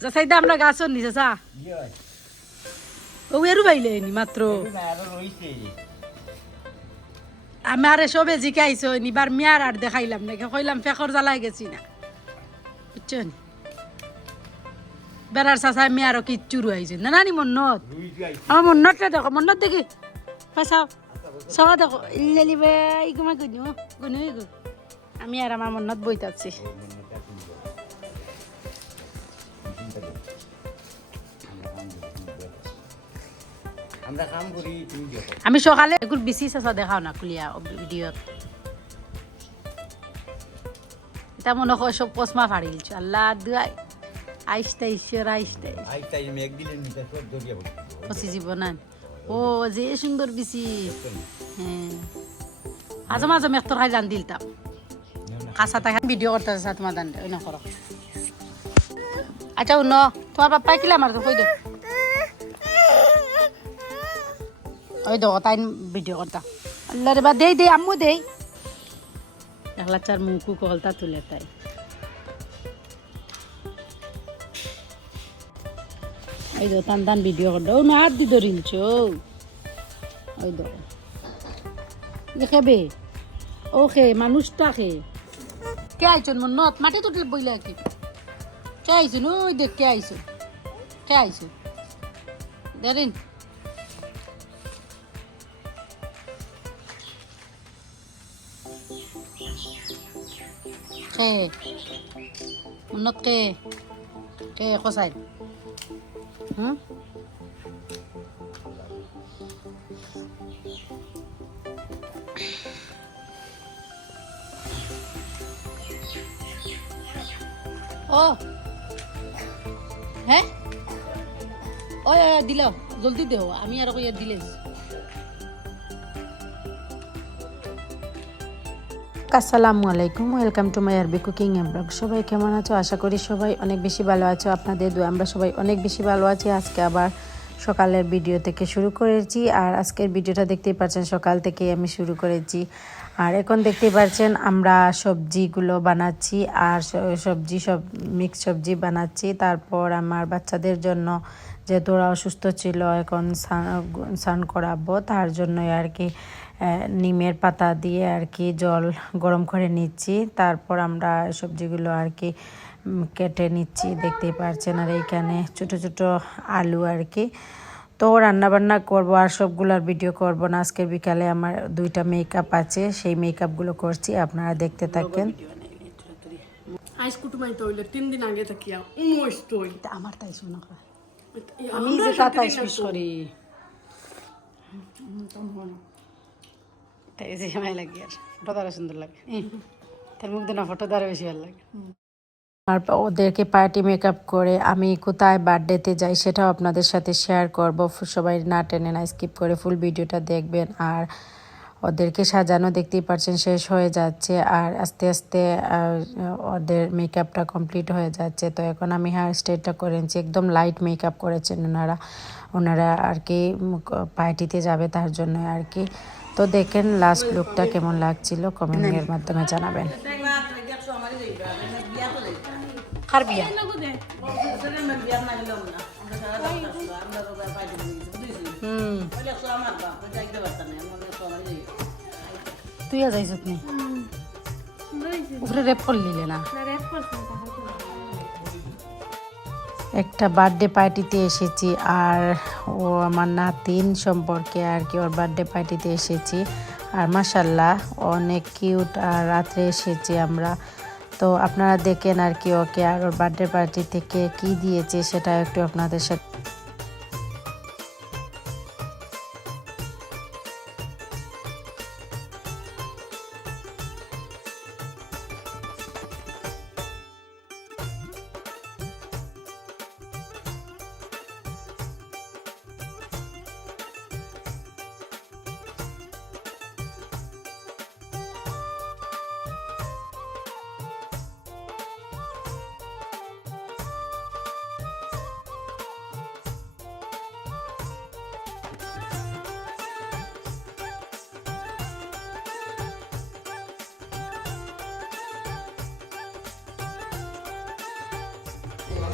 যাচাইতে আমরা গাছর নিছে চা ও এরু বাইলে নি মাত্র আমি আরে সবে জিকাইছো নিবার মিয়ার আর দেখাইলাম না কইলাম ফেকর জ্বালাই গেছি না বুঝছ নি বেড়ার চাচাই মিয়ারও কিচ্ছু রুয়াইছে না নানি মন্নত আমার মন্নতটা দেখো মন্নত দেখি পাইছাও সবা দেখো ইল্লালি বাই গুমা গুনু গুনু আমি আর আমার মন্নত বইতাছি আমি সকালে এগুলো বেশি চাচা দেখাও না খুলিয়া ভিডিওত এটা মনে হয় সব কসমা ফাড়িলছো আল্লাহ দুয়াই আইসতে ঈশ্বর আইসতে ফসি জীবনান ও যে সুন্দর বিসি হ্যাঁ মাঝে মেঘতর খাই জান দিলতাম কাঁচা তাকে ভিডিও করতে আসা তোমার দান ওই না করো আচ্ছা ন। তোমার বাপ্পা কিলা আমার কই দো। ওই দো তাই ভিডিও করতা আল্লাহ রে বা দেই দেই আম্মু দেই। একলা চার মুখু কলতা তুলে তাই। ওই দো তান টান ভিডিও করতো ও হাত দি ধরিলছ ওই দো খেবে? ও খে মানুষটা খে। কে আইছন মন? নত মাঠে তো বইলা কি? কে আইছন? ওই দেখ কে আইছন? কে আইছন? দেরিন ke unok ke ke kosai hmm oh he oh ya ya dilo জলদি দেও আমি আর ইয়ে দিলে আসসালামু আলাইকুম, ওয়েলকাম টু মাই আরবি কুকিং ব্লগ। সবাই কেমন আছো? আশা করি সবাই অনেক বেশি ভালো আছো, আপনাদের দু আমরা সবাই অনেক বেশি ভালো আছি। আজকে আবার সকালের ভিডিও থেকে শুরু করেছি, আর আজকের ভিডিওটা দেখতেই পাচ্ছেন, সকাল থেকে আমি শুরু করেছি। আর এখন দেখতেই পাচ্ছেন, আমরা সবজিগুলো বানাচ্ছি, আর সবজি সব মিক্স সবজি বানাচ্ছি। তারপর আমার বাচ্চাদের জন্য যেহেতু ওরা অসুস্থ ছিল, এখন স্নান- করাবো, তার জন্যই আর কি নিমের পাতা দিয়ে আর কি জল গরম করে নিচ্ছি। তারপর আমরা সবজিগুলো আর কি কেটে নিচ্ছি। দেখতেই পারছেন আর এইখানে ছোট ছোট আলু আর কি। তো রান্না বান্না করব আর সবগুলোর ভিডিও করব না। আজকের বিকালে আমার দুইটা মেকআপ আছে সেই মেকআপগুলো করছি। আপনারা দেখতে থাকেন। আইস কুটুমাই তৈলে তিন দিন আগে তাকিয়া উমস তৈ আমার তাই শোনা আমি যে তাতা স্পিস করি তাই সময় লাগে আর ফটো সুন্দর লাগে। তার মুখ ফটো দ্বারা বেশি ভালো লাগে। ওদেরকে পার্টি মেকআপ করে আমি কোথায় বার্থডেতে যাই সেটাও আপনাদের সাথে শেয়ার করব। সবাই না টেনে না স্কিপ করে ফুল ভিডিওটা দেখবেন। আর ওদেরকে সাজানো দেখতেই পারছেন শেষ হয়ে যাচ্ছে। আর আস্তে আস্তে ওদের মেকআপটা কমপ্লিট হয়ে যাচ্ছে। তো এখন আমি হেয়ার স্টাইলটা করেছি একদম লাইট মেকআপ করেছেন ওনারা। ওনারা আর কি পার্টিতে যাবে তার জন্য আর কি। তো দেখেন লাস্ট লুকটা কেমন লাগছিল কমেন্টের মাধ্যমে জানাবেন। কার হুম। তুই আ যাইছত নি উপরে রেপ করলিলে না? একটা বার্থডে পার্টিতে এসেছি আর ও আমার নাতিন সম্পর্কে আর কি ওর বার্থডে পার্টিতে এসেছি। আর মাসাল্লাহ অনেক কিউট আর রাত্রে এসেছি আমরা। তো আপনারা দেখেন আর কি ওকে আর ওর বার্থডে পার্টি থেকে কি দিয়েছে সেটা একটু আপনাদের সাথে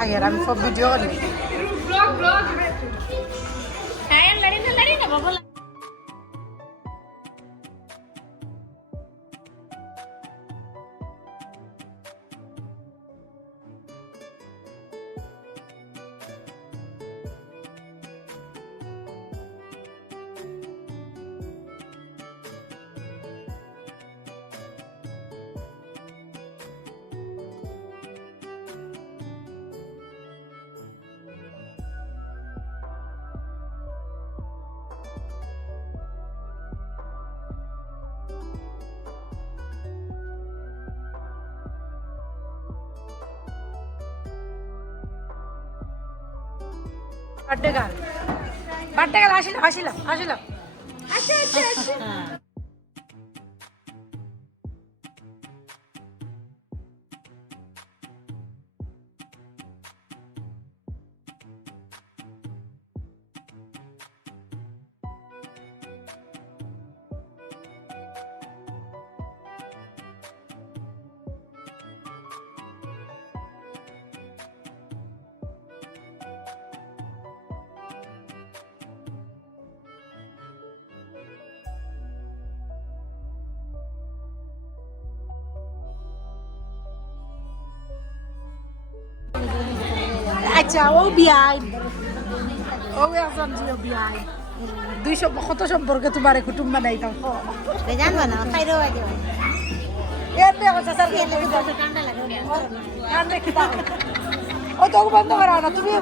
আগের আমি সব ভিডিও করি বার্থডে গাল বার্থডে গাল আসিলাম আসিলাম আসিলাম। আচ্ছা ও বিয়াই। ও একজন জিও বিয়াই। দুইশো কত সম্পর্কে তোমার কুটুম বানাইতাম জানবা না খাইরো আগে এর দেখো স্যার ঠান্ডা লাগে কান রেখে ও তো বন্ধ করা না, তুমি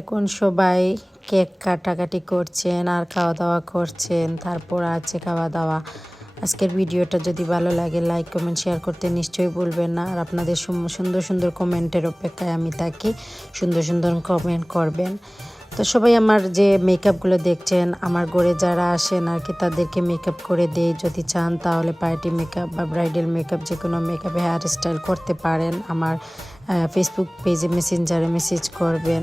এখন সবাই কেক কাটাকাটি করছেন আর খাওয়া দাওয়া করছেন। তারপর আছে খাওয়া দাওয়া আজকের ভিডিওটা যদি ভালো লাগে লাইক কমেন্ট শেয়ার করতে নিশ্চয়ই বলবেন না। আর আপনাদের সুন্দর সুন্দর কমেন্টের অপেক্ষায় আমি থাকি। সুন্দর সুন্দর কমেন্ট করবেন। তো সবাই আমার যে মেকআপগুলো দেখছেন, আমার ঘরে যারা আসেন আর কি, তাদেরকে মেকআপ করে দেই। যদি চান তাহলে পার্টি মেকআপ বা ব্রাইডাল মেকআপ যে কোনো মেকআপে হেয়ার স্টাইল করতে পারেন। আমার ফেসবুক পেজে মেসেঞ্জারে মেসেজ করবেন।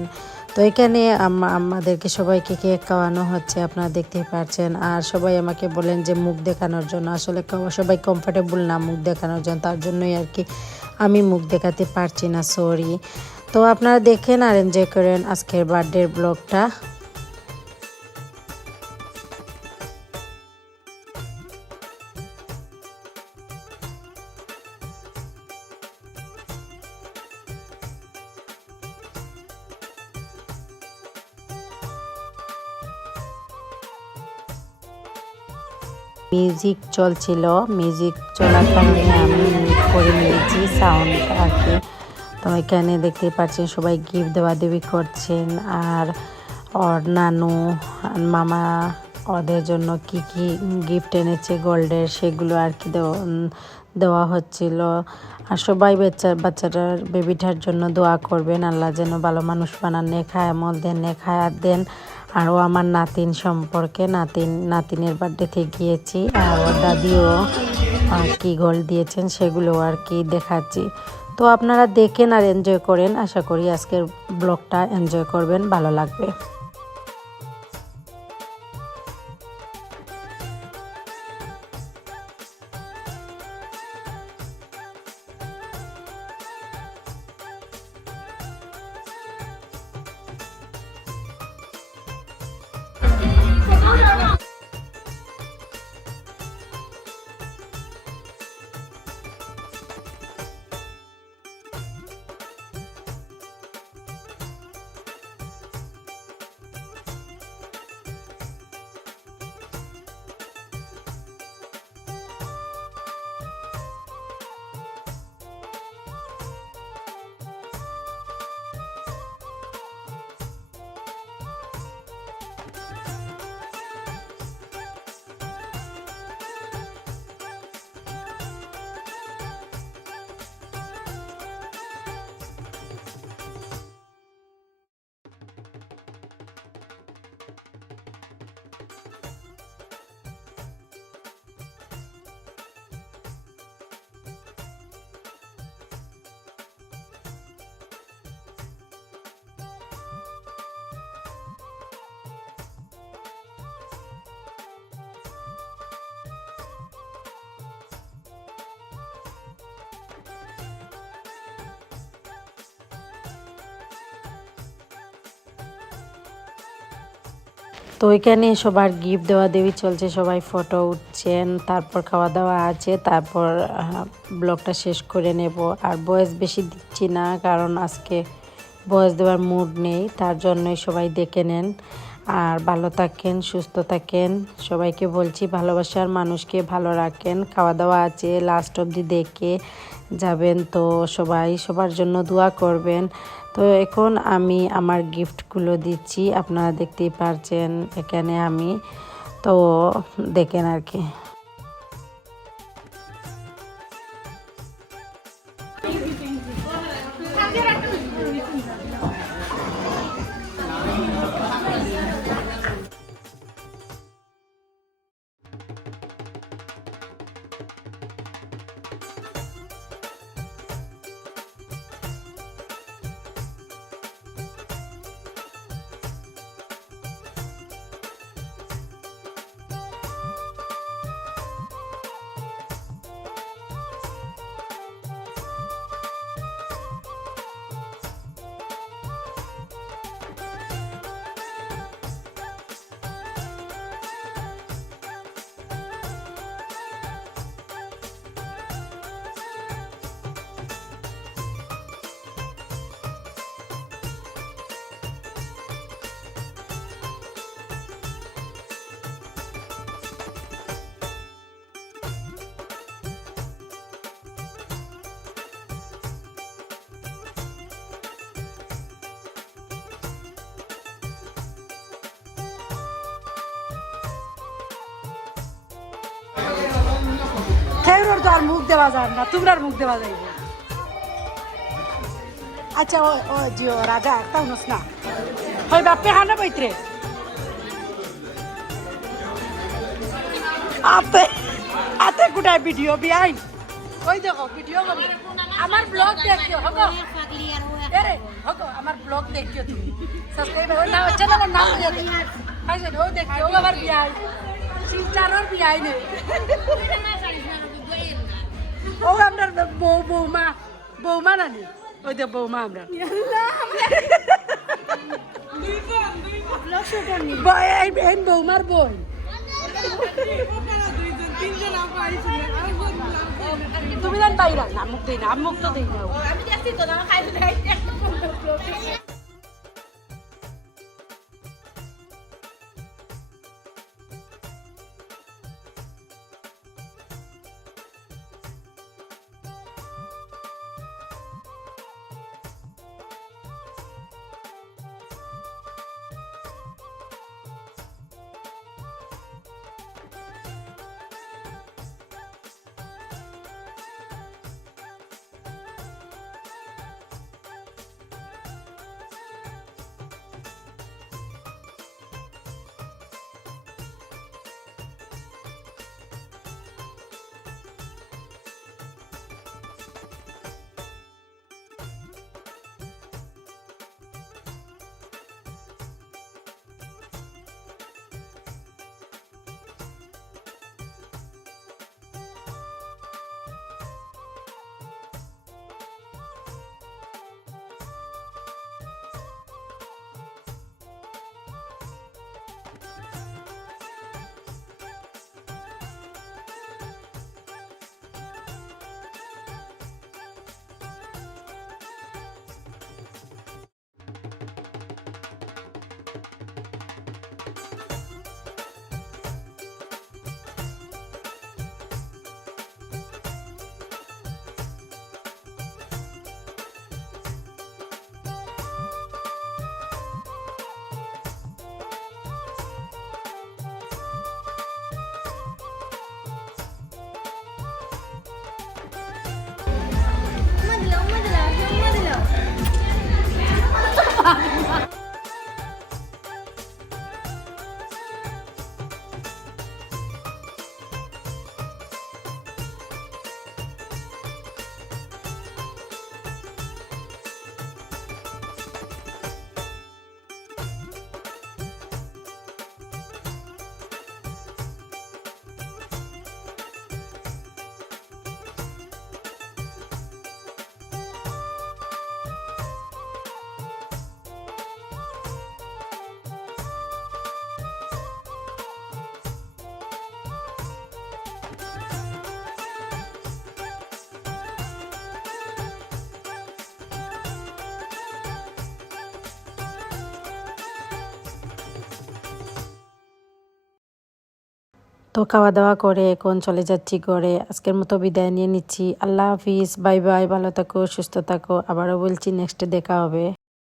তো এখানে আম- আমাদেরকে সবাইকে কেক খাওয়ানো হচ্ছে আপনারা দেখতেই পারছেন। আর সবাই আমাকে বলেন যে মুখ দেখানোর জন্য। আসলে সবাই কমফোর্টেবল না মুখ দেখানোর জন্য, তার জন্যই আর কি আমি মুখ দেখাতে পারছি না সরি তো আপনারা দেখেন আর এনজয় করেন আজকের বার্থডের ব্লগটা মিউজিক চলছিল মিউজিক চলার কারণে আমি মিউট করে নিয়েছি সাউন্ড আর কি তো এখানে দেখতে পাচ্ছেন সবাই গিফট দেওয়া দেওয়ি করছেন। আর ওর নানু মামা ওদের জন্য কি কি গিফট এনেছে গোল্ডের সেগুলো আর কি দেওয়া হচ্ছিল। আর সবাই বাচ্চা বাচ্চাটার বেবিটার জন্য দোয়া করবেন, আল্লাহ যেন ভালো মানুষ বানান, নেখায় আমল দেন নেখায়াত দেন। আর ও আমার নাতিন সম্পর্কে, নাতিন, নাতিনের বার্থডেতে গিয়েছি আর ওর দাদিও কী গোল্ড দিয়েছেন সেগুলো আর কি দেখাচ্ছি। তো আপনারা দেখেন আর এনজয় করেন। আশা করি আজকের ব্লগটা এনজয় করবেন, ভালো লাগবে। তো ওইখানে সবার গিফট দেওয়া দেওয়ি চলছে, সবাই ফটো উঠছেন, তারপর খাওয়া দাওয়া আছে, তারপর ব্লগটা শেষ করে নেব। আর বয়স বেশি দিচ্ছি না, কারণ আজকে বয়স দেওয়ার মুড নেই, তার জন্যই সবাই দেখে নেন। আর ভালো থাকেন, সুস্থ থাকেন, সবাইকে বলছি ভালোবাসার মানুষকে ভালো রাখেন খাওয়া দাওয়া আছে লাস্ট অবধি দেখে যাবেন। তো সবাই সবার জন্য দোয়া করবেন। তো এখন আমি আমার গিফটগুলো দিচ্ছি। আপনারা দেখতেই পারছেন এখানে আমি। তো দেখেন আর কি। তো আর মুখ দেওয়া যায় না তোমরার মুখ দেওয়া যাইব আচ্ছা ও ও, জিও, রাজা, একটা উনস না। হয় বাপে হানা বইত্রে আতে আতে গুটাই ভিডিও বিয়াই ওই দেখো, ভিডিও করি। আমার ব্লগ হগো পাগলি আর হগো আমার ব্লগ দেখিও তুমি। সাবস্ক্রাইব ওর নাম হচ্ছে না নাম হয়ে যাবে হাই ও দেখিও ও আবার বিয়াই সিস্টারর বিয়াই নেই ও আমরা বউ বৌমা বৌমা নানি ওই তো বৌমা আমরা। বৌমার বোন তুমি জান পাইরা না মুখ দিই না মুখ তো দিই না তো খাওয়া দাওয়া করে এখন চলে যাচ্ছি ঘরে, আজকের মতো বিদায় নিয়ে নিচ্ছি। আল্লাহ হাফিজ বাই বাই ভালো থাকো, সুস্থ থাকো। আবারও বলছি নেক্সটে দেখা হবে।